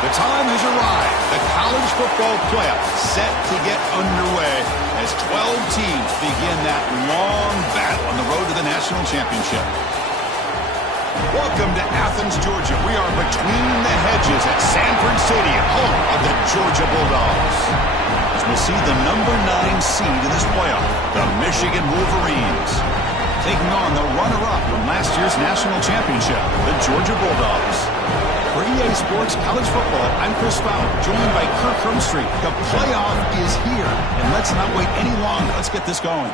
The time has arrived. The college football playoff set to get underway as 12 teams begin that long battle on the road to the national championship. Welcome to Athens, Georgia. We are between the hedges at Sanford Stadium, home of the Georgia Bulldogs. As we'll see the number 9 seed in this playoff, the Michigan Wolverines, taking on the runner-up from last year's national championship, the Georgia Bulldogs. For EA Sports College Football, I'm Chris Fowler, joined by Kirk Hermstreet. The playoff is here, and let's not wait any longer. Let's get this going.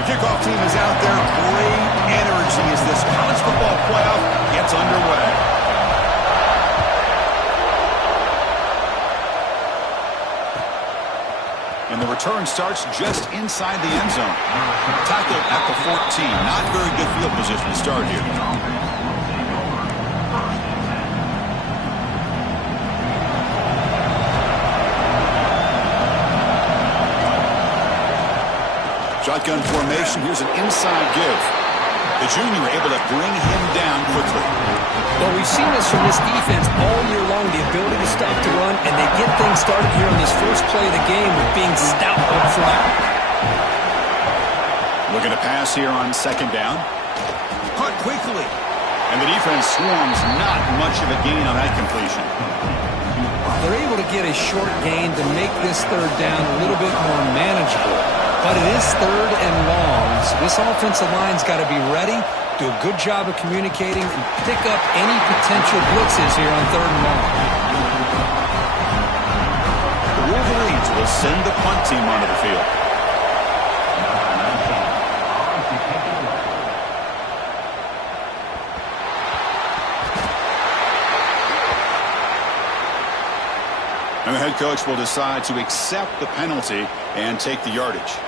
Your kickoff team is out there. Great energy as this college football playoff gets underway. And the return starts just inside the end zone. Tackled at the 14. Not very good field position to start here. Shotgun formation. Here's an inside give. The junior able to bring him down quickly. Well, we've seen this from this defense all year long, the ability to stop the run, and they get things started here on this first play of the game with being stout up front. Looking to pass here on second down. Caught quickly. And the defense swarms, not much of a gain on that completion. They're able to get a short gain to make this third down a little bit more manageable. But it is third and long, so this offensive line's got to be ready, do a good job of communicating, and pick up any potential blitzes here on third and long. The Wolverines will send the punt team onto the field. And the head coach will decide to accept the penalty and take the yardage.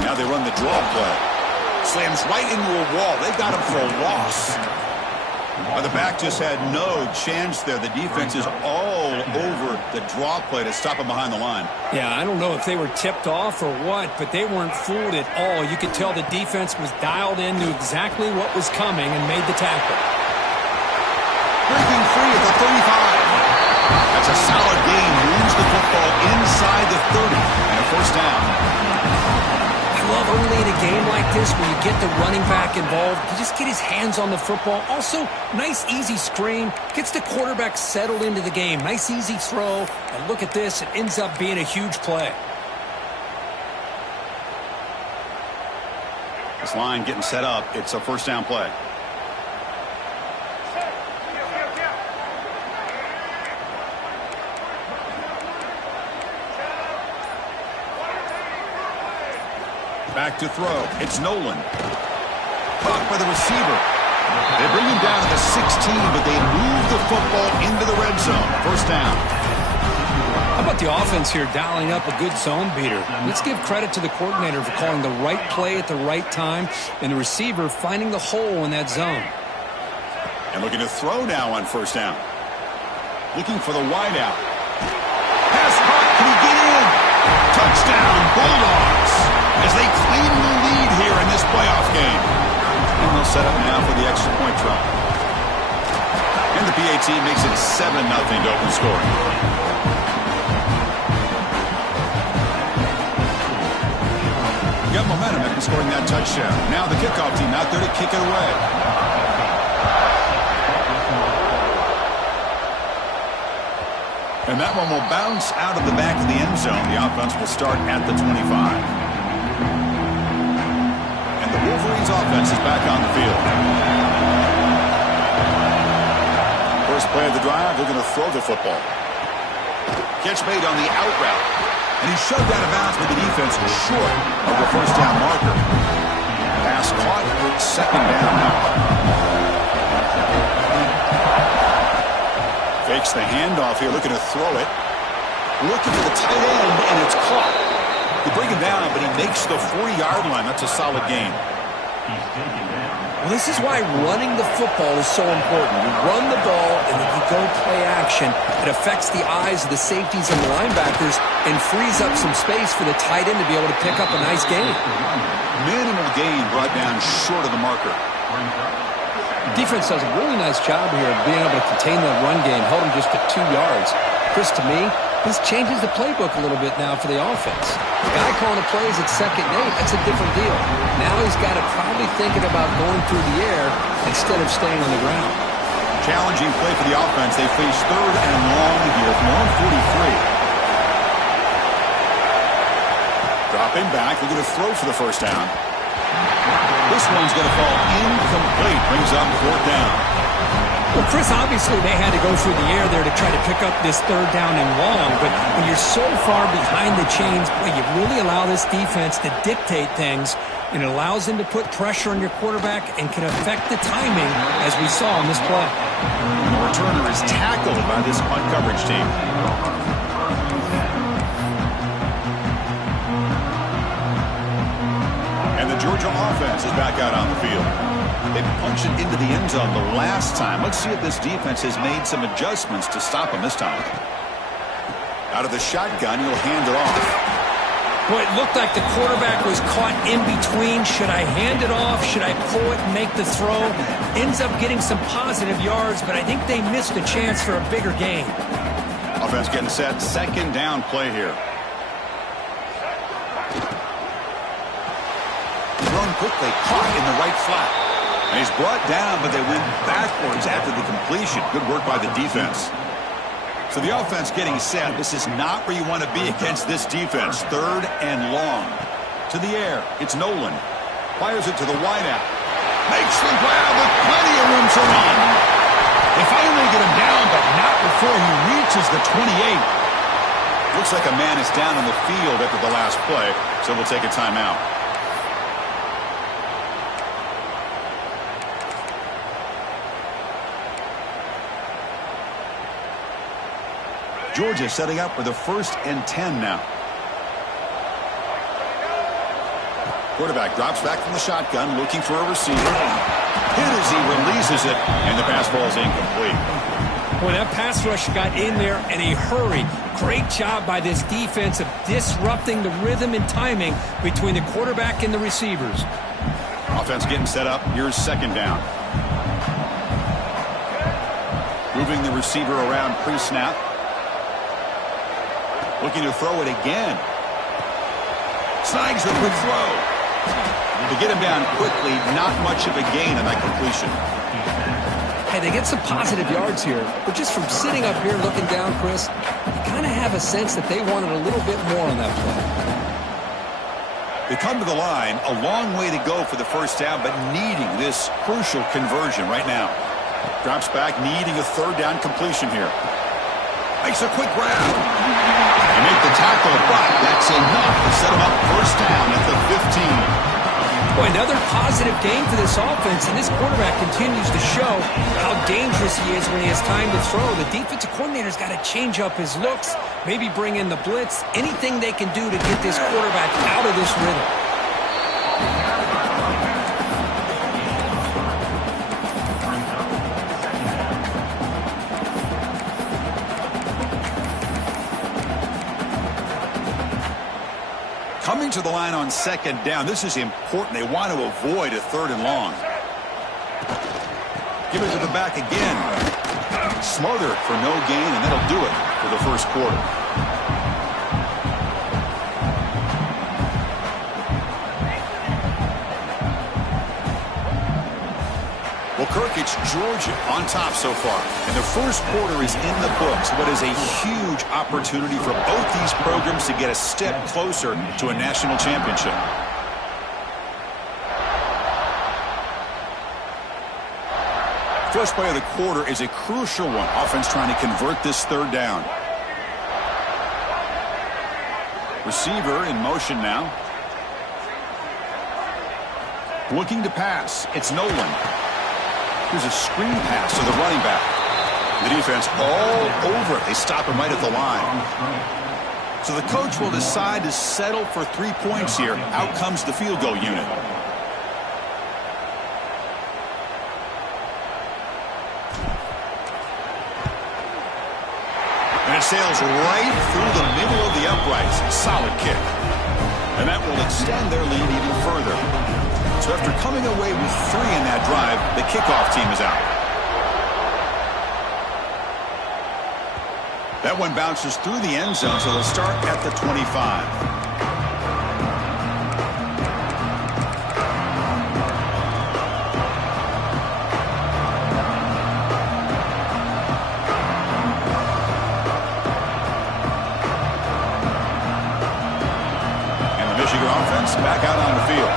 Now they run the draw play. Slams right into a wall. They got him for a loss. The back just had no chance there. The defense is all over the draw play to stop him behind the line. Yeah, I don't know if they were tipped off or what, but they weren't fooled at all. You could tell the defense was dialed in, knew exactly what was coming, and made the tackle. Breaking free at the 35. That's a solid gain. Moves the football inside the 30 and a first down. I love early in a game like this when you get the running back involved. You just get his hands on the football. Also, nice, easy screen. Gets the quarterback settled into the game. Nice, easy throw. And look at this. It ends up being a huge play. This line getting set up. It's a first down play. Back to throw. It's Nolan. Caught by the receiver. They bring him down to the 16, but they move the football into the red zone. First down. How about the offense here dialing up a good zone beater? Let's give credit to the coordinator for calling the right play at the right time and the receiver finding the hole in that zone. And looking to throw now on first down. Looking for the wideout. Pass caught. Can he get in? Touchdown, Bulldogs, as they claim the lead here in this playoff game. And they'll set up now for the extra point try. And the PAT makes it 7-0 to open scoring. Got momentum after scoring that touchdown. Now the kickoff team out there to kick it away. And that one will bounce out of the back of the end zone. The offense will start at the 25. And the Wolverines offense is back on the field. First play of the drive, they're going to throw the football. Catch made on the out route. And he's shoved out of bounds with the defense short of the first down marker. Pass caught, second down now. Fakes the handoff here, looking to throw it. Looking to the tight end, and it's caught. You bring him down, but he makes the 40-yard line. That's a solid gain. Well, this is why running the football is so important. You run the ball, and then you go play action. It affects the eyes of the safeties and the linebackers and frees up some space for the tight end to be able to pick up a nice gain. Minimal gain brought down short of the marker. Defense does a really nice job here of being able to contain the run game, hold him just to 2 yards. Chris, to me, this changes the playbook a little bit now for the offense. The guy calling the plays at 2nd and 8, that's a different deal. Now he's got to probably thinking about going through the air instead of staying on the ground. Challenging play for the offense. They face 3rd and long here from their own 43. Dropping back, they're going to throw for the first down. This one's going to fall incomplete. Brings up 4th down. Well, Chris, obviously they had to go through the air there to try to pick up this 3rd down and long, but when you're so far behind the chains, boy, you really allow this defense to dictate things, and it allows them to put pressure on your quarterback and can affect the timing, as we saw on this play. And the returner is tackled by this punt coverage team. And the Georgia offense is back out on the field. They punched it into the end zone the last time. Let's see if this defense has made some adjustments to stop them this time. Out of the shotgun, he'll hand it off. Well, it looked like the quarterback was caught in between. Should I hand it off? Should I pull it and make the throw? Ends up getting some positive yards, but I think they missed a chance for a bigger gain. Offense getting set. 2nd down play here. Thrown quickly, caught in the right flat. And he's brought down, but they went backwards after the completion. Good work by the defense. So the offense getting set. This is not where you want to be against this defense. 3rd and long. To the air. It's Nolan. Fires it to the wideout. Makes the grab with plenty of room to run. They finally get him down, but not before he reaches the 28. Looks like a man is down on the field after the last play, so we'll take a timeout. Georgia setting up for the 1st and 10 now. Quarterback drops back from the shotgun, looking for a receiver. Hit as he releases it, and the pass ball is incomplete. Boy, that pass rush got in there in a hurry. Great job by this defense of disrupting the rhythm and timing between the quarterback and the receivers. Offense getting set up. Here's 2nd down. Moving the receiver around pre-snap. Looking to throw it again. Snags the quick throw. To get him down quickly, not much of a gain on that completion. Hey, they get some positive yards here, but just from sitting up here looking down, Chris, you kind of have a sense that they wanted a little bit more on that play. They come to the line, a long way to go for the first down, but needing this crucial conversion right now. Drops back, needing a third down completion here. Makes a quick grab. You make the tackle, but that's enough to set him up first down at the 15. Boy, another positive game for this offense, and this quarterback continues to show how dangerous he is when he has time to throw. The defensive coordinator's got to change up his looks, maybe bring in the blitz, anything they can do to get this quarterback out of this rhythm. Coming to the line on second down. This is important. They want to avoid a third and long. Give it to the back again. Smother for no gain, and that'll do it for the first quarter. Well, Kirk, it's Georgia on top so far. And the first quarter is in the books. What is a huge opportunity for both these programs to get a step closer to a national championship. First play of the quarter is a crucial one. Offense trying to convert this third down. Receiver in motion now. Looking to pass. It's Nolan. Here's a screen pass to the running back. The defense all over it. They stop him right at the line. So the coach will decide to settle for 3 points here. Out comes the field goal unit. And it sails right through the middle of the uprights. Solid kick. And that will extend their lead even further. So after coming away with 3 in that drive, the kickoff team is out. That one bounces through the end zone, so they'll start at the 25. Back out on the field.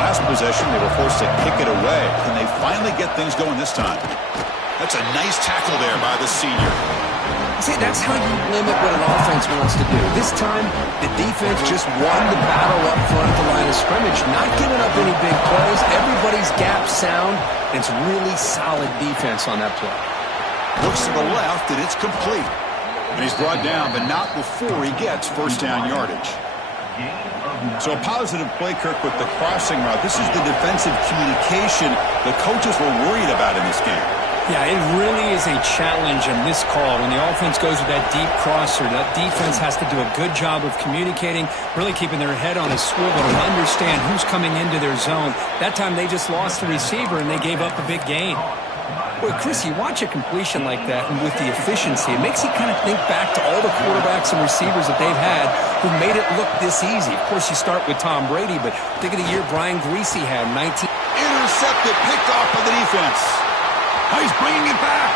Last possession, they were forced to kick it away. Can they finally get things going this time? That's a nice tackle there by the senior. See, that's how you limit what an offense wants to do. This time, the defense just won the battle up front at the line of scrimmage, not giving up any big plays. Everybody's gap sound. It's really solid defense on that play. Looks to the left, and it's complete. And he's brought down, but not before he gets first down yardage. So a positive play, Kirk, with the crossing route. This is the defensive communication the coaches were worried about in this game. Yeah, it really is a challenge in this call. When the offense goes with that deep crosser, that defense has to do a good job of communicating, really keeping their head on a swivel and understand who's coming into their zone. That time they just lost the receiver and they gave up a big gain. Boy, Chris, you watch a completion like that, and with the efficiency, it makes you kind of think back to all the quarterbacks and receivers that they've had who made it look this easy. Of course, you start with Tom Brady, but think of the year Brian Greasy had, 19. Intercepted, picked off by the defense. Oh, he's bringing it back.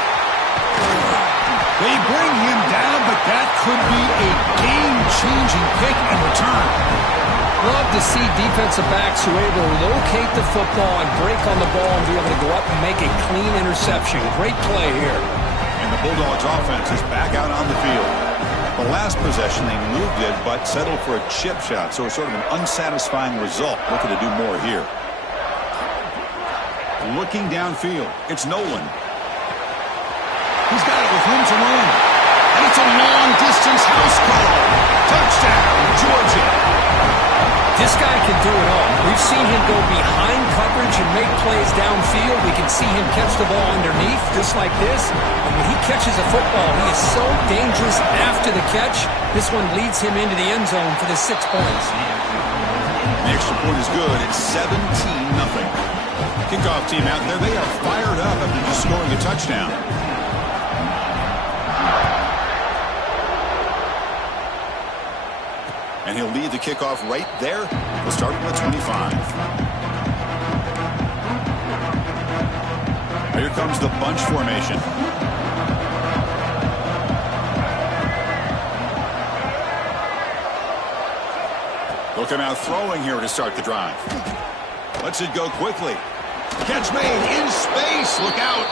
They bring him down, but that could be a game-changing pick and return. Love to see defensive backs who are able to locate the football and break on the ball and be able to go up and make a clean interception. Great play here. And the Bulldogs offense is back out on the field. The last possession, they moved it, but settled for a chip shot, so it's sort of an unsatisfying result. Looking to do more here. Looking downfield, it's Nolan. He's got it with room to run. And it's a long-distance house call. Touchdown, Georgia. This guy can do it all. We've seen him go behind coverage and make plays downfield. We can see him catch the ball underneath, just like this. And when he catches a football, he is so dangerous after the catch. This one leads him into the end zone for the 6 points. The extra point is good. It's 17-0. Kickoff team out there, they are fired up after just scoring a touchdown. And he'll lead the kickoff right there. We'll start from the 25. Here comes the bunch formation. They'll come out throwing here to start the drive. Lets it go quickly. Catch made in space. Look out.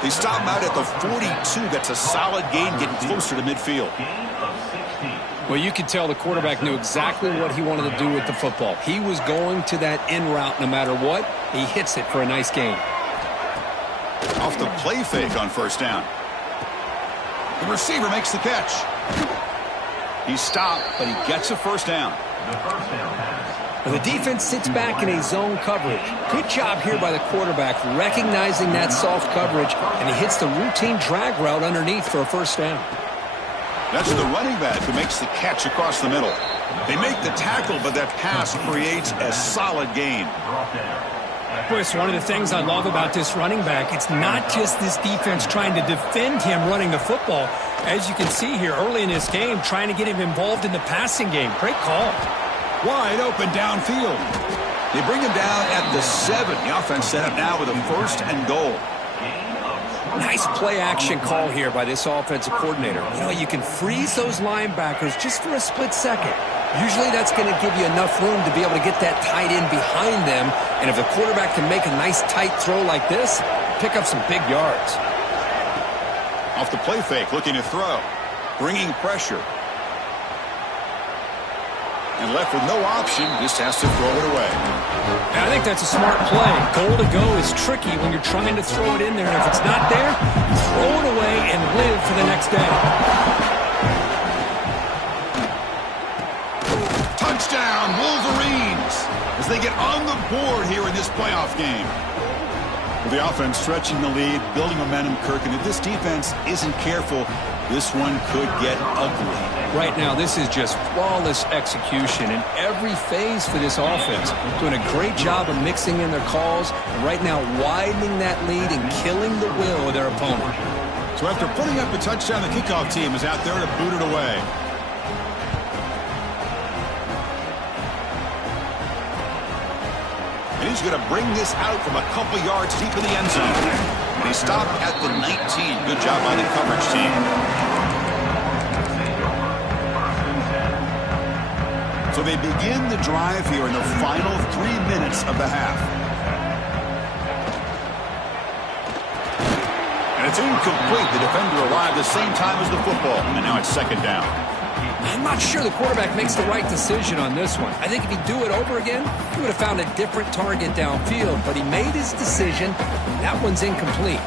They stop him out at the 42. That's a solid gain, getting closer to midfield. Well, you could tell the quarterback knew exactly what he wanted to do with the football. He was going to that in route no matter what. He hits it for a nice gain. Off the play fake on first down. The receiver makes the catch. He's stopped, but he gets a first down. And the defense sits back in a zone coverage. Good job here by the quarterback recognizing that soft coverage, and he hits the routine drag route underneath for a first down. That's the running back who makes the catch across the middle. They make the tackle, but that pass creates a solid gain. Boy, it's one of the things I love about this running back. It's not just this defense trying to defend him running the football. As you can see here early in this game, trying to get him involved in the passing game. Great call. Wide open downfield. They bring him down at the 7. The offense set up now with a 1st and goal. Nice play action call here by this offensive coordinator. You know, you can freeze those linebackers just for a split second. Usually that's going to give you enough room to be able to get that tight end behind them. And if the quarterback can make a nice tight throw like this, pick up some big yards. Off the play fake, looking to throw. Bringing pressure. And left with no option, just has to throw it away. I think that's a smart play. Goal to go is tricky when you're trying to throw it in there. And if it's not there, throw it away and live for the next day. Touchdown, Wolverines, as they get on the board here in this playoff game. With the offense stretching the lead, building momentum, Kirk, and if this defense isn't careful, this one could get ugly. Right now, this is just flawless execution in every phase for this offense. Doing a great job of mixing in their calls, and right now widening that lead and killing the will of their opponent. So after putting up a touchdown, the kickoff team is out there to boot it away. And he's going to bring this out from a couple yards deep in the end zone. And he stopped at the 19. Good job by the coverage team. So they begin the drive here in the final 3 minutes of the half. And it's incomplete. The defender arrived the same time as the football. And now it's 2nd down. I'm not sure the quarterback makes the right decision on this one. I think if he'd do it over again, he would have found a different target downfield. But he made his decision. That one's incomplete.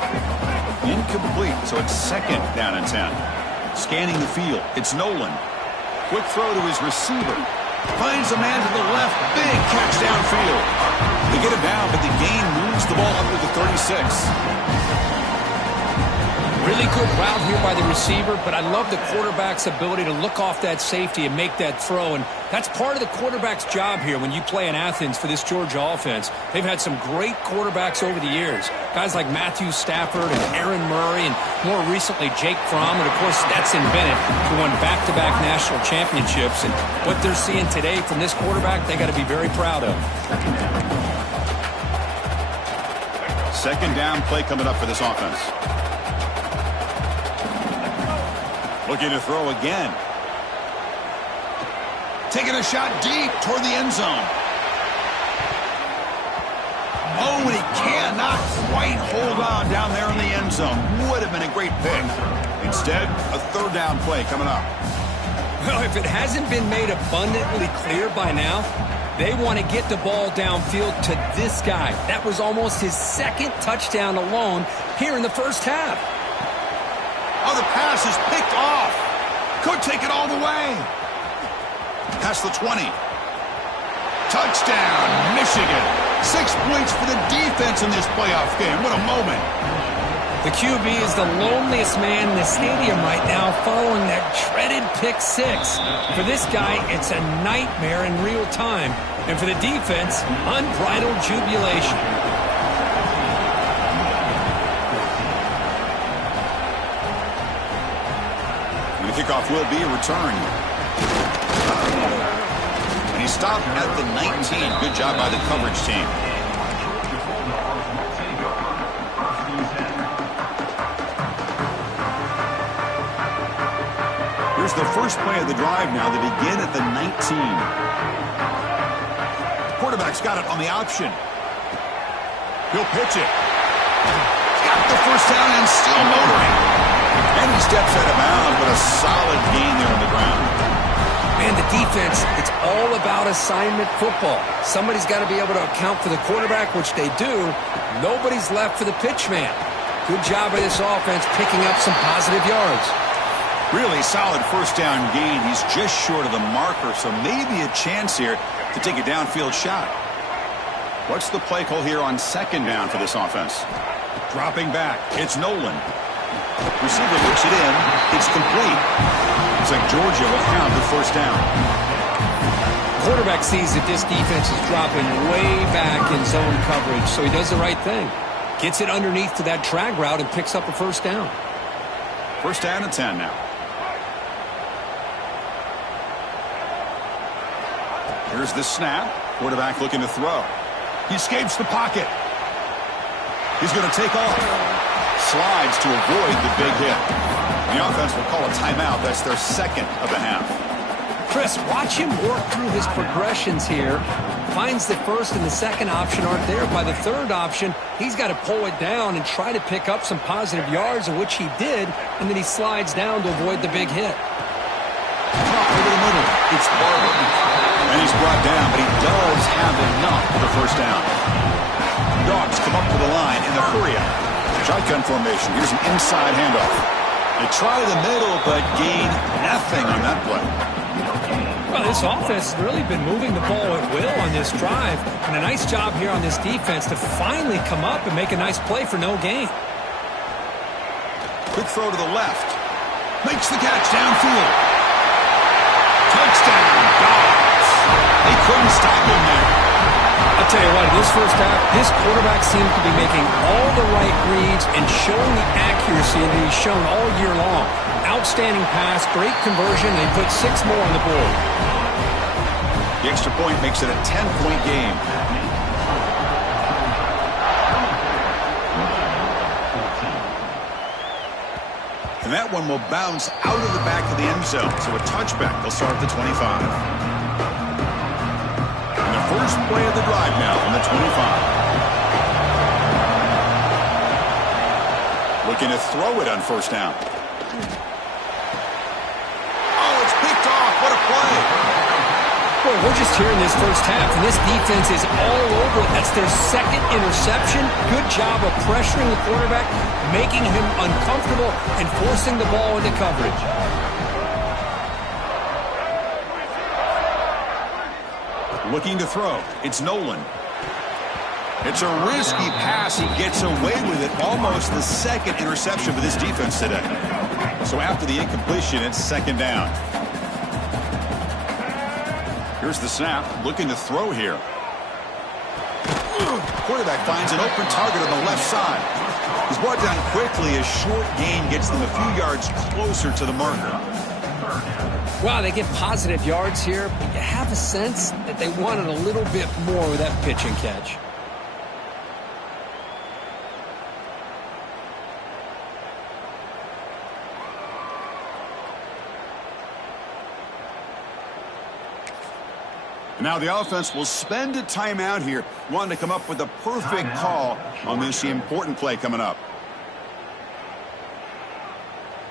Incomplete, so it's 2nd down and 10. Scanning the field, it's Nolan. Quick throw to his receiver. Finds a man to the left. Big catch downfield. They get him down, but the gain moves the ball up to the 36. Really good route here by the receiver, but I love the quarterback's ability to look off that safety and make that throw. And that's part of the quarterback's job here when you play in Athens for this Georgia offense. They've had some great quarterbacks over the years. Guys like Matthew Stafford and Aaron Murray, and more recently Jake Fromm, and of course Stetson Bennett, who won back-to-back national championships. And what they're seeing today from this quarterback, they got to be very proud of. 2nd down play coming up for this offense. Looking to throw again. Taking a shot deep toward the end zone. Oh, and he cannot quite hold on down there in the end zone. Would have been a great pick. Instead, a 3rd down play coming up. Well, if it hasn't been made abundantly clear by now, they want to get the ball downfield to this guy. That was almost his 2nd touchdown alone here in the first half. Oh, the pass is picked off. Could take it all the way. Past the 20. Touchdown, Michigan. 6 points for the defense in this playoff game. What a moment. The QB is the loneliest man in the stadium right now following that dreaded pick 6. For this guy, it's a nightmare in real time. And for the defense, unbridled jubilation. The kickoff will be a return. And he stopped at the 19. Good job by the coverage team. Here's the first play of the drive now. They begin at the 19. Quarterback's got it on the option. He'll pitch it. Got the first down and still motoring. And he steps out of bounds, but a solid gain there on the ground. Man, the defense, it's all about assignment football. Somebody's got to be able to account for the quarterback, which they do. Nobody's left for the pitch man. Good job by this offense picking up some positive yards. Really solid first down gain. He's just short of the marker, so maybe a chance here to take a downfield shot. What's the play call here on second down for this offense? Dropping back. It's Nolan. Receiver looks it in. It's complete. Looks like Georgia will have the first down. Quarterback sees that this defense is dropping way back in zone coverage, so he does the right thing. Gets it underneath to that drag route and picks up a first down. First down and 10 now. Here's the snap. Quarterback looking to throw. He escapes the pocket. He's going to take off. Slides to avoid the big hit. The offense will call a timeout. That's their second of the half. Chris, watch him work through his progressions here. Finds the first and the second option aren't there. By the third option, he's got to pull it down and try to pick up some positive yards, of which he did, and then he slides down to avoid the big hit. Over the middle. It's Barber. And he's brought down, but he does have enough for the first down. Dogs come up to the line in the hurry up. Shotgun formation. Here's an inside handoff. They try the middle, but gain nothing on that play. Well, this offense has really been moving the ball at will on this drive. And a nice job here on this defense to finally come up and make a nice play for no gain. Quick throw to the left. Makes the catch downfield. Touchdown, Dogs. They couldn't stop him there. I'll tell you what, this first half, this quarterback seems to be making all the right reads and showing the accuracy that he's shown all year long. Outstanding pass, great conversion, and he put 6 more on the board. The extra point makes it a 10-point game. And that one will bounce out of the back of the end zone. So a touchback. They'll start at the 25. And the first play of the drive now on the 25. Looking to throw it on first down. Oh, it's picked off. What a play. Boy, we're just here in this first half, and this defense is all over it. That's their second interception. Good job of pressuring the quarterback, making him uncomfortable, and forcing the ball into coverage. Looking to throw. It's Nolan. It's a risky pass. He gets away with it. Almost the second interception for this defense today. So after the incompletion, it's second down. Here's the snap. Looking to throw here. Quarterback finds an open target on the left side. He's brought down quickly. A short gain gets them a few yards closer to the marker. Wow, they get positive yards here, but you have a sense that they wanted a little bit more with that pitch and catch. Now the offense will spend a timeout here, wanting to come up with a perfect call on this important play coming up.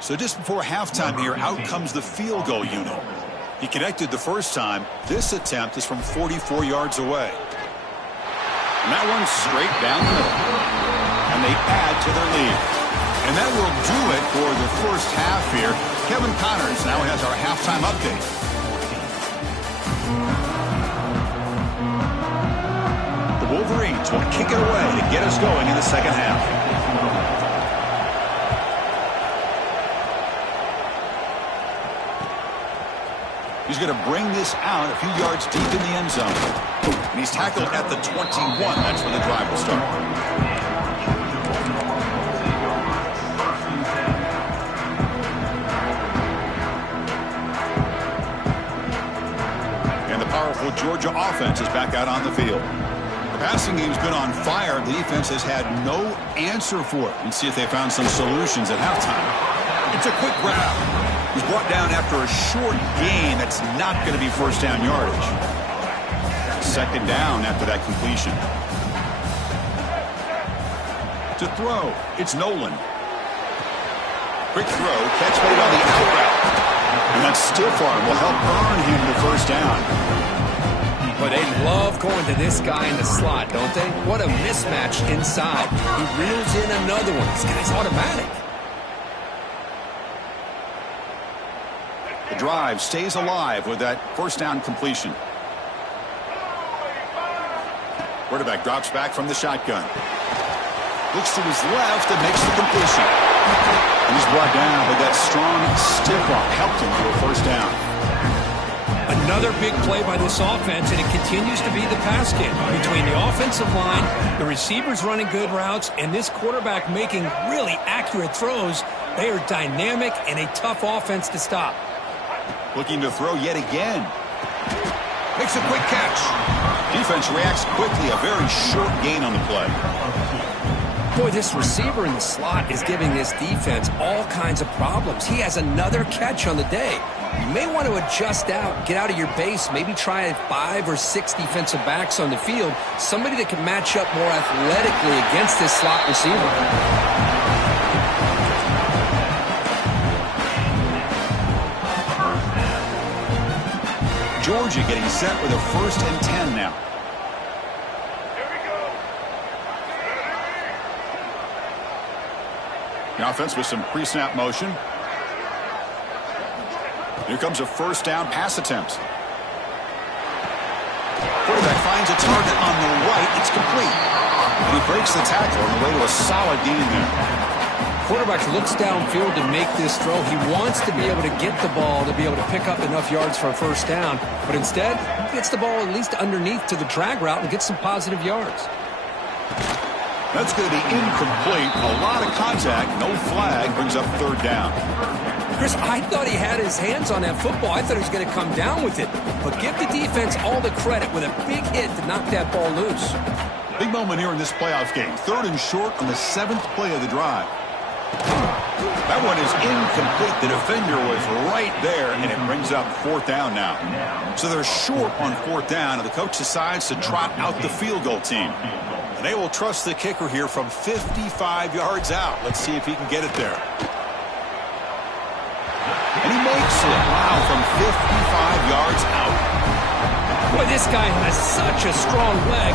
So just before halftime here, out comes the field goal unit. He connected the first time. This attempt is from 44 yards away. And that one's straight down the middle. And they add to their lead. And that will do it for the first half here. Kevin Connors now has our halftime update. The Wolverines will kick it away to get us going in the second half. He's going to bring this out a few yards deep in the end zone. And he's tackled at the 21. That's where the drive will start. And the powerful RSFL Georgia offense is back out on the field. The passing game's been on fire. The defense has had no answer for it. Let's see if they found some solutions at halftime. It's a quick grab. He's brought down after a short gain. That's not going to be first down yardage. Second down after that completion. To throw, it's Nolan. Quick throw, catch made on the out route. And that stiff arm will help earn him the first down. But they love going to this guy in the slot, don't they? What a mismatch inside. He reels in another one. This guy's automatic. The drive stays alive with that first down completion. Quarterback drops back from the shotgun. Looks to his left and makes the completion. And he's brought down with that strong stiff arm. Helped him to a first down. Another big play by this offense, and it continues to be the pass game. Between the offensive line, the receivers running good routes, and this quarterback making really accurate throws, they are dynamic and a tough offense to stop. Looking to throw yet again. Makes a quick catch. Defense reacts quickly. A very short gain on the play. Boy, this receiver in the slot is giving this defense all kinds of problems. He has another catch on the day. You may want to adjust out, get out of your base, maybe try 5 or 6 defensive backs on the field, somebody that can match up more athletically against this slot receiver. Georgia getting set with a 1st and 10 now. The offense with some pre-snap motion. Here comes a first down pass attempt. Quarterback finds a target on the right. It's complete. And he breaks the tackle on the way to a solid gain there. Quarterback looks downfield to make this throw. He wants to be able to get the ball to be able to pick up enough yards for a first down. But instead, he gets the ball at least underneath to the drag route and gets some positive yards. That's going to be incomplete. A lot of contact. No flag. Brings up 3rd down. Chris, I thought he had his hands on that football. I thought he was going to come down with it. But give the defense all the credit with a big hit to knock that ball loose. Big moment here in this playoff game. 3rd and short on the 7th play of the drive. That one is incomplete. The defender was right there, and it brings up 4th down now. So they're short on 4th down, and the coach decides to trot out the field goal team. And they will trust the kicker here from 55 yards out. Let's see if he can get it there. And he makes it. Wow, from 55 yards out. Boy, this guy has such a strong leg.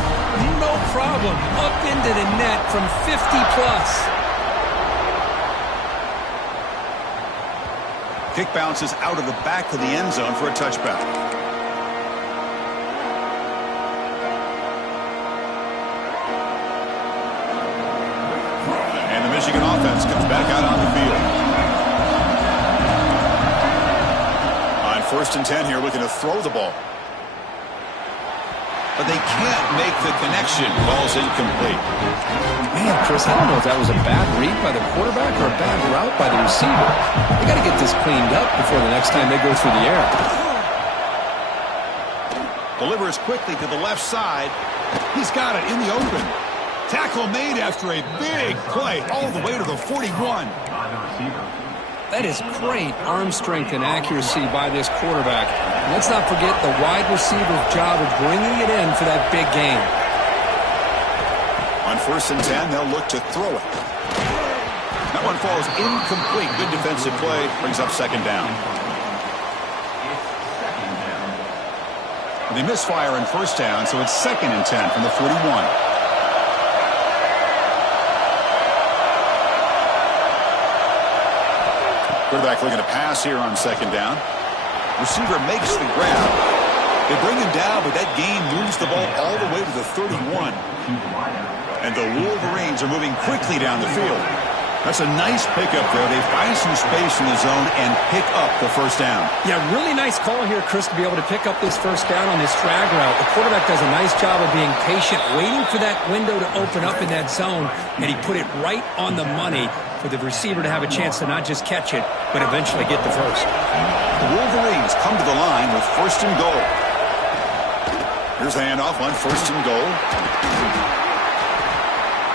No problem. Up into the net from 50+. Kick bounces out of the back of the end zone for a touchback. And the Michigan offense comes back out on the field. On 1st and 10 here, looking to throw the ball. But they can't make the connection. Ball's incomplete. Man, Chris, I don't know if that was a bad read by the quarterback or a bad route by the receiver. They got to get this cleaned up before the next time they go through the air. Delivers quickly to the left side. He's got it in the open. Tackle made after a big play all the way to the 41. That is great arm strength and accuracy by this quarterback. And let's not forget the wide receiver's job of bringing it in for that big game. On 1st and 10, they'll look to throw it. That one falls incomplete. Good defensive play. Brings up 2nd down. They misfire in 1st down, so it's 2nd and 10 from the 41. Quarterback looking to pass here on 2nd down. Receiver makes the grab. They bring him down, but that gain moves the ball all the way to the 31. And the Wolverines are moving quickly down the field. That's a nice pickup there. They find some space in the zone and pick up the 1st down. Yeah, really nice call here, Chris, to be able to pick up this 1st down on this drag route. The quarterback does a nice job of being patient, waiting for that window to open up in that zone, and he put it right on the money for the receiver to have a chance to not just catch it, but eventually get the first. The Wolverines come to the line with 1st and goal. Here's the handoff on 1st and goal.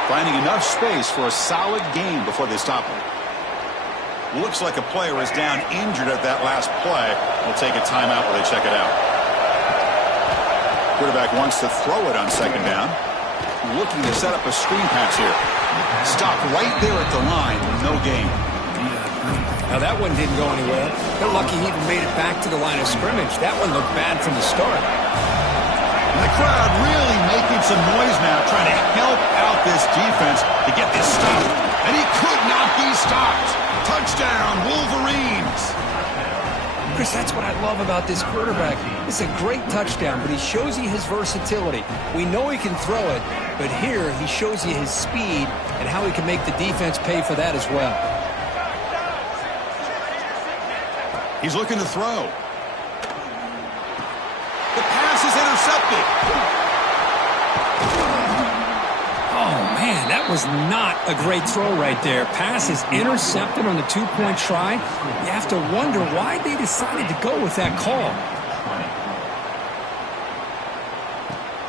Finding enough space for a solid gain before they stop him. Looks like a player is down injured at that last play. We'll take a timeout while they check it out. Quarterback wants to throw it on 2nd down. Looking to set up a screen pass here. Stop right there at the line. No gain. Now that one didn't go anywhere. They're lucky he even made it back to the line of scrimmage. That one looked bad from the start. And the crowd really making some noise now, trying to help out this defense to get this stopped. And he could not be stopped. Touchdown, Wolverines. Chris, that's what I love about this quarterback. It's a great touchdown, but he shows you his versatility. We know he can throw it, but here he shows you his speed and how he can make the defense pay for that as well. He's looking to throw. The pass is intercepted. Oh, man, that was not a great throw right there. Pass is intercepted on the 2-point try. You have to wonder why they decided to go with that call.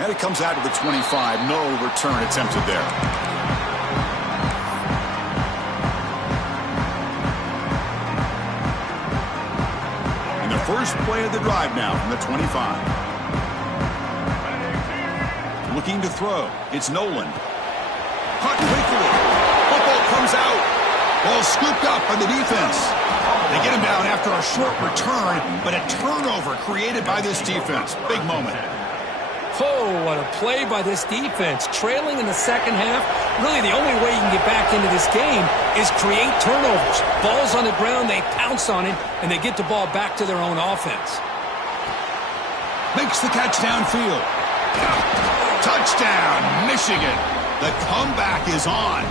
And it comes out to the 25. No return attempted there. And the first play of the drive now from the 25. Looking to throw. It's Nolan. Caught quickly. Football comes out. Ball scooped up by the defense. They get him down after a short return, but a turnover created by this defense. Big moment. Oh, what a play by this defense. Trailing in the second half. Really, the only way you can get back into this game is create turnovers. Ball's on the ground, they pounce on it, and they get the ball back to their own offense. Makes the catch downfield. Touchdown, Michigan. The comeback is on.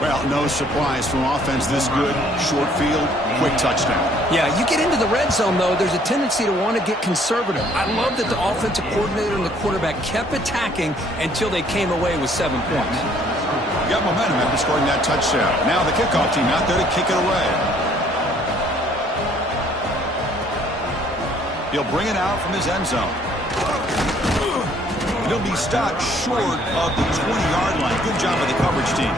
Well, no surprise from offense this good. Short field, quick touchdown. Yeah, you get into the red zone, though, there's a tendency to want to get conservative. I love that the offensive coordinator and the quarterback kept attacking until they came away with 7 points. Got momentum after scoring that touchdown. Now the kickoff team out there to kick it away. He'll bring it out from his end zone. He'll be stopped short of the 20-yard line. Good job by the coverage team.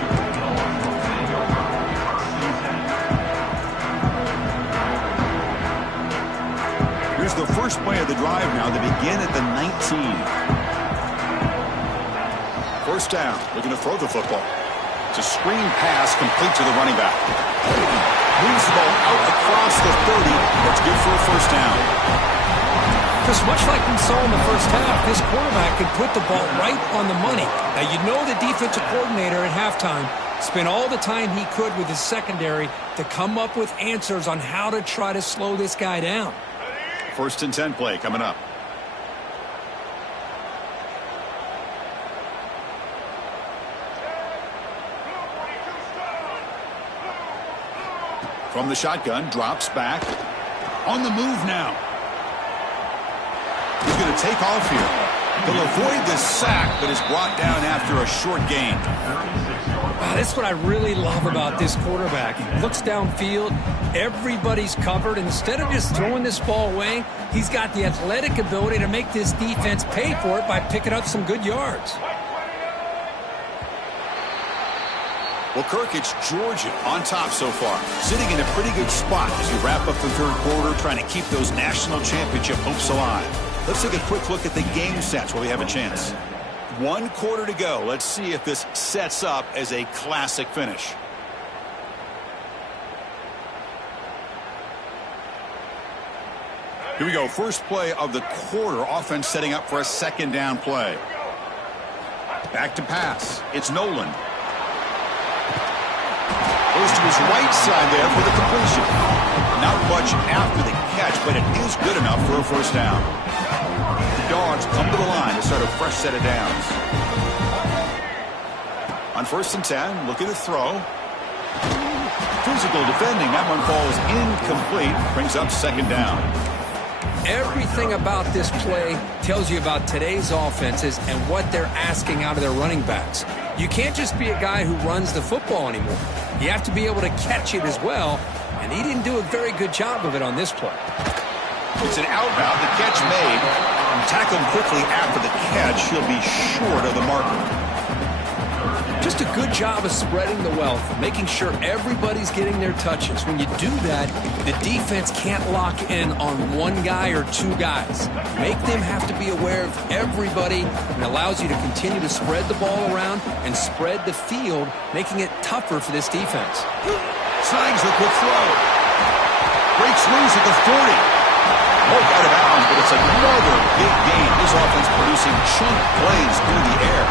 Here's the first play of the drive now. They begin at the 19. First down. Looking to throw the football. It's a screen pass complete to the running back. Moves the ball out across the 30. That's good for a first down. Just much like we saw in the first half, this quarterback could put the ball right on the money. Now, you know the defensive coordinator at halftime spent all the time he could with his secondary to come up with answers on how to try to slow this guy down. 1st and 10 play coming up. From the shotgun, drops back. On the move now. He's going to take off here. He'll avoid this sack, but is brought down after a short gain. Wow, that's what I really love about this quarterback. He looks downfield. Everybody's covered. Instead of just throwing this ball away, he's got the athletic ability to make this defense pay for it by picking up some good yards. Well, Kirk, it's Georgia on top so far, sitting in a pretty good spot as you wrap up the third quarter, trying to keep those national championship hopes alive. Let's take a quick look at the game stats while we have a chance. 1 quarter to go. Let's see if this sets up as a classic finish. Here we go. First play of the quarter. Offense setting up for a 2nd down play. Back to pass. It's Nolan. Goes to his right side there for the completion. Not much after the catch, but it is good enough for a first down. The Dogs come to the line to start a fresh set of downs. On 1st and 10, looking to throw. Physical defending. That one falls incomplete. Brings up 2nd down. Everything about this play tells you about today's offenses and what they're asking out of their running backs. You can't just be a guy who runs the football anymore. You have to be able to catch it as well, and he didn't do a very good job of it on this play. It's an out route. The catch made. Tackled quickly after the catch. He'll be short of the marker. Just a good job of spreading the wealth, making sure everybody's getting their touches. When you do that, the defense can't lock in on one guy or two guys. Make them have to be aware of everybody, and allows you to continue to spread the ball around and spread the field, making it tougher for this defense. Signs the quick throw. Breaks loose at the 40. Broke out of bounds, but it's another big gain. This offense producing chunk plays through the air.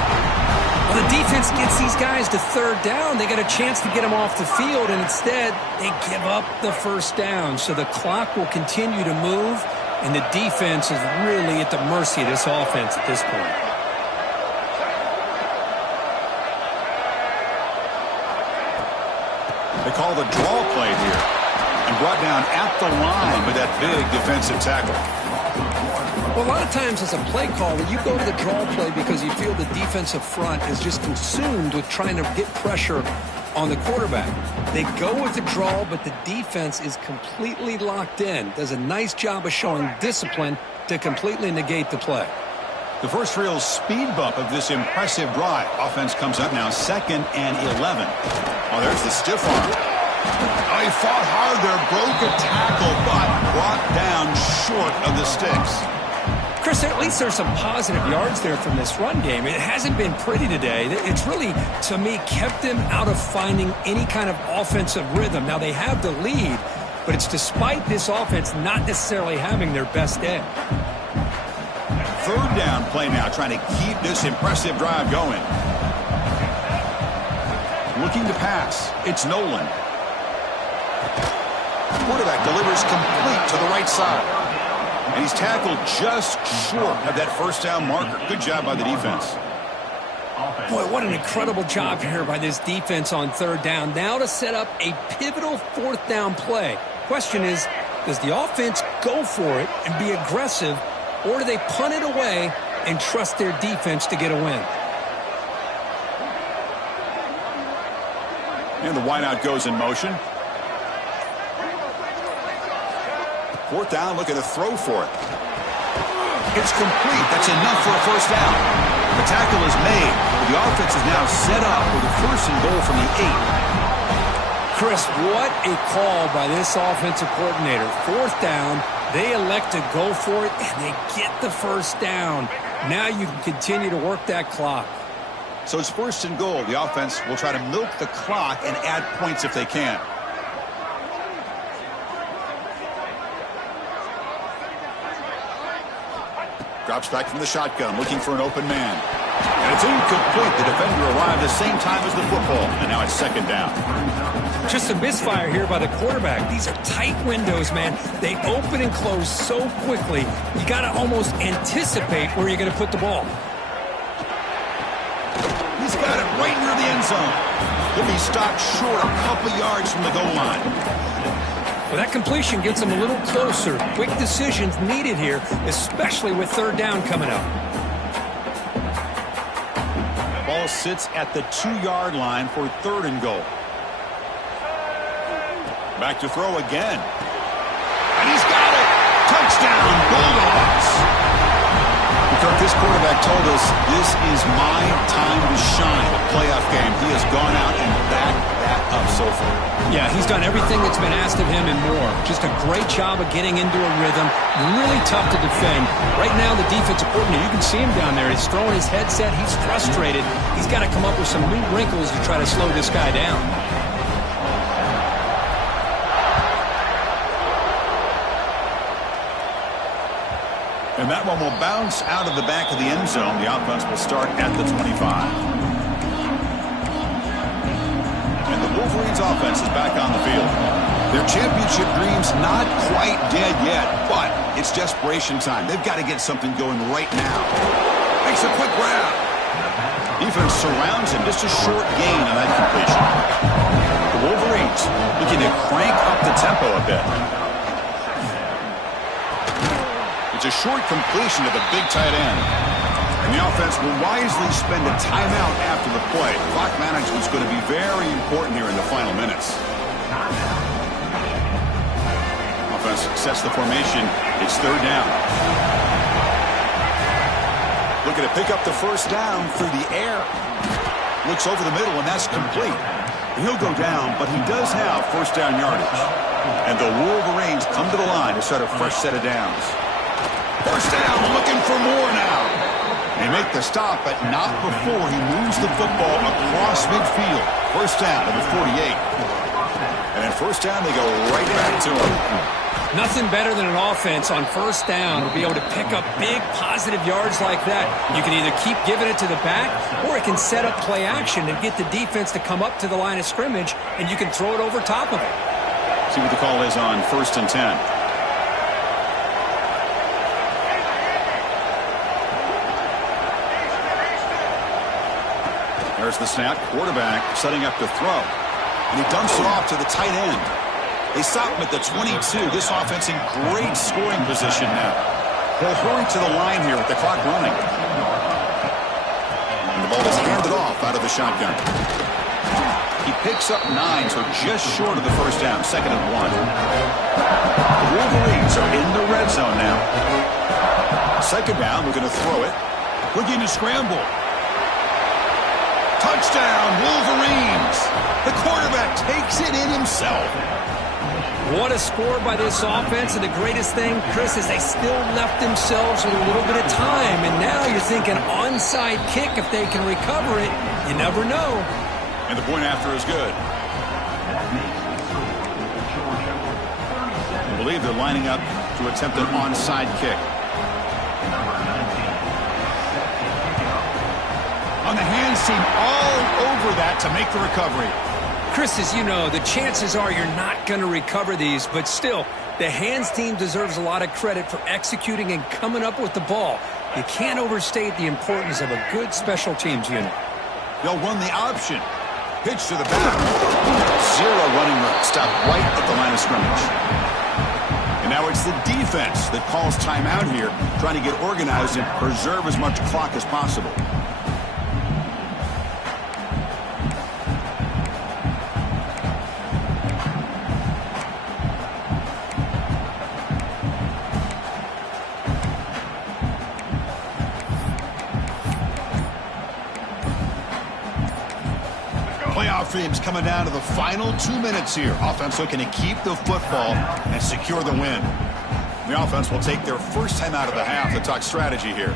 Well, the defense gets these guys to third down. They get a chance to get them off the field, and instead they give up the first down. So the clock will continue to move, and the defense is really at the mercy of this offense at this point. They call the draw play here, and brought down at the line with that big defensive tackle. Well, a lot of times as a play caller, you go to the draw play because you feel the defensive front is just consumed with trying to get pressure on the quarterback. They go with the draw, but the defense is completely locked in. Does a nice job of showing discipline to completely negate the play. The first real speed bump of this impressive drive. Offense comes up now 2nd and 11. Oh, there's the stiff arm. Oh, he fought hard there, broke a tackle, but brought down short of the sticks. Chris, at least there's some positive yards there from this run game. It hasn't been pretty today. It's really, to me, kept them out of finding any kind of offensive rhythm. Now, they have the lead, but it's despite this offense not necessarily having their best day. Third down play now, trying to keep this impressive drive going. Looking to pass. It's Nolan. Quarterback delivers complete to the right side. And he's tackled just short of that first down marker. Good job by the defense. Boy, what an incredible job here by this defense on third down. Now to set up a pivotal fourth down play. Question is, does the offense go for it and be aggressive, or do they punt it away and trust their defense to get a win? And the wideout goes in motion. Fourth down, looking to throw for it. It's complete. That's enough for a first down. The tackle is made. The offense is now set up with a 1st and goal from the 8. Chris, what a call by this offensive coordinator. Fourth down, they elect to go for it, and they get the first down. Now you can continue to work that clock. So it's 1st and goal. The offense will try to milk the clock and add points if they can. Drops back from the shotgun, looking for an open man. And it's incomplete. The defender arrived the same time as the football, and now it's 2nd down. Just a misfire here by the quarterback. These are tight windows, man. They open and close so quickly, you got to almost anticipate where you're going to put the ball. He's got it right near the end zone. He'll be stopped short a couple yards from the goal line. Well, that completion gets them a little closer. Quick decisions needed here, especially with third down coming up. Ball sits at the 2-yard line for 3rd and goal. Back to throw again. And he's got it! Touchdown, Bulldogs! Kirk, this quarterback told us this is my time to shine. A playoff game. He has gone out and backed that up so far. Yeah, he's done everything that's been asked of him and more. Just a great job of getting into a rhythm. Really tough to defend. Right now, the defensive coordinator, you can see him down there. He's throwing his headset. He's frustrated. He's got to come up with some new wrinkles to try to slow this guy down. And that one will bounce out of the back of the end zone. The offense will start at the 25. And the Wolverines offense is back on the field. Their championship dreams not quite dead yet, but it's desperation time. They've got to get something going right now. Makes a quick grab. Defense surrounds him. Just a short gain on that completion. The Wolverines looking to crank up the tempo a bit. It's a short completion to the big tight end. And the offense will wisely spend a timeout after the play. Clock management is going to be very important here in the final minutes. Offense sets the formation. It's 3rd down. Looking to pick up the first down through the air. Looks over the middle, and that's complete. He'll go down, but he does have first down yardage. And the Wolverines come to the line to start a fresh set of downs. First down, looking for more now. They make the stop, but not before he moves the football across midfield. First down to the 48. And then first down, they go right back to him. Nothing better than an offense on first down to be able to pick up big positive yards like that. You can either keep giving it to the back, or it can set up play action and get the defense to come up to the line of scrimmage, and you can throw it over top of it. See what the call is on 1st and 10. There's the snap. Quarterback setting up to throw. And he dumps it off to the tight end. They stop him at the 22. This offense in great scoring position now. They'll hurry to the line here with the clock running. And the ball is handed off out of the shotgun. He picks up 9, so just short of the first down. 2nd and 1. The Wolverines are in the red zone now. 2nd down, we're going to throw it. Looking to scramble. Touchdown, Wolverines. The quarterback takes it in himself. What a score by this offense, and the greatest thing, Chris, is they still left themselves with a little bit of time, and now you're thinking onside kick if they can recover it. You never know. And the point after is good. I believe they're lining up to attempt an onside kick. On the hands team all over that to make the recovery. Chris, as you know, the chances are you're not going to recover these, but still, the hands team deserves a lot of credit for executing and coming up with the ball. You can't overstate the importance of a good special teams unit. They'll run the option. Pitch to the back. 0 running room. Stop right at the line of scrimmage. And now it's the defense that calls timeout here, trying to get organized and preserve as much clock as possible. Playoff themes coming down to the final 2 minutes here. Offense looking to keep the football and secure the win. The offense will take their first time out of the half to talk strategy here.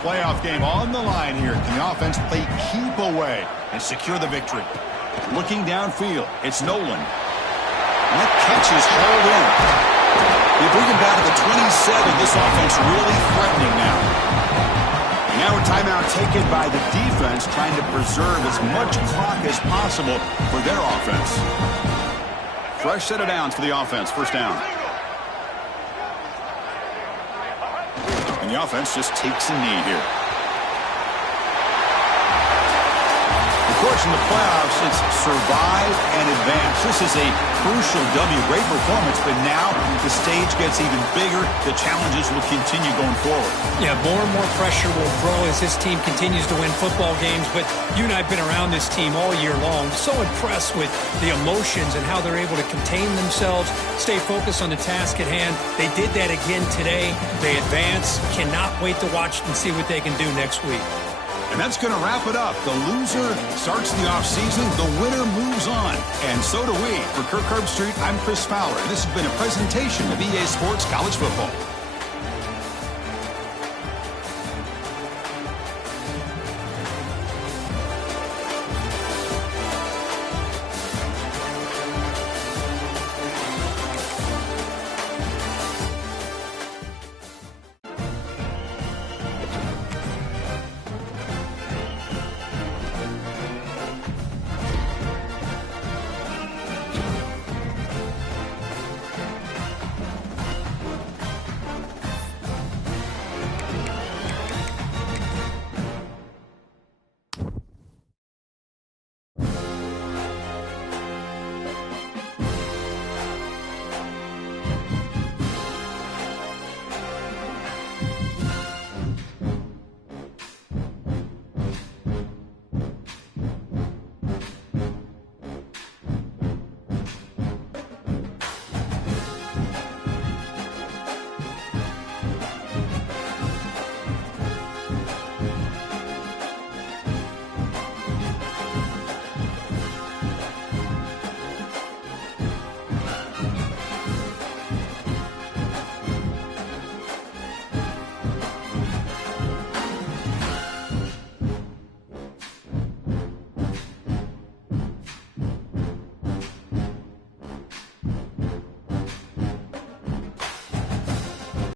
Playoff game on the line here. Can the offense play keep away and secure the victory? Looking downfield, it's Nolan. And that catch is hauled in. They bring him down to the 27. This offense really threatening now. Now a timeout taken by the defense, trying to preserve as much clock as possible for their offense. Fresh set of downs for the offense. First down. And the offense just takes a knee here. Of course, in the playoffs, it's survive and advance. This is a crucial W. Great performance, but now the stage gets even bigger. The challenges will continue going forward. Yeah, more and more pressure will grow as this team continues to win football games. But you and I have been around this team all year long. So impressed with the emotions and how they're able to contain themselves, stay focused on the task at hand. They did that again today. They advance. Cannot wait to watch and see what they can do next week. And that's going to wrap it up. The loser starts the offseason. The winner moves on. And so do we. For Kirk Herbstreit, I'm Chris Fowler. And this has been a presentation of EA Sports College Football.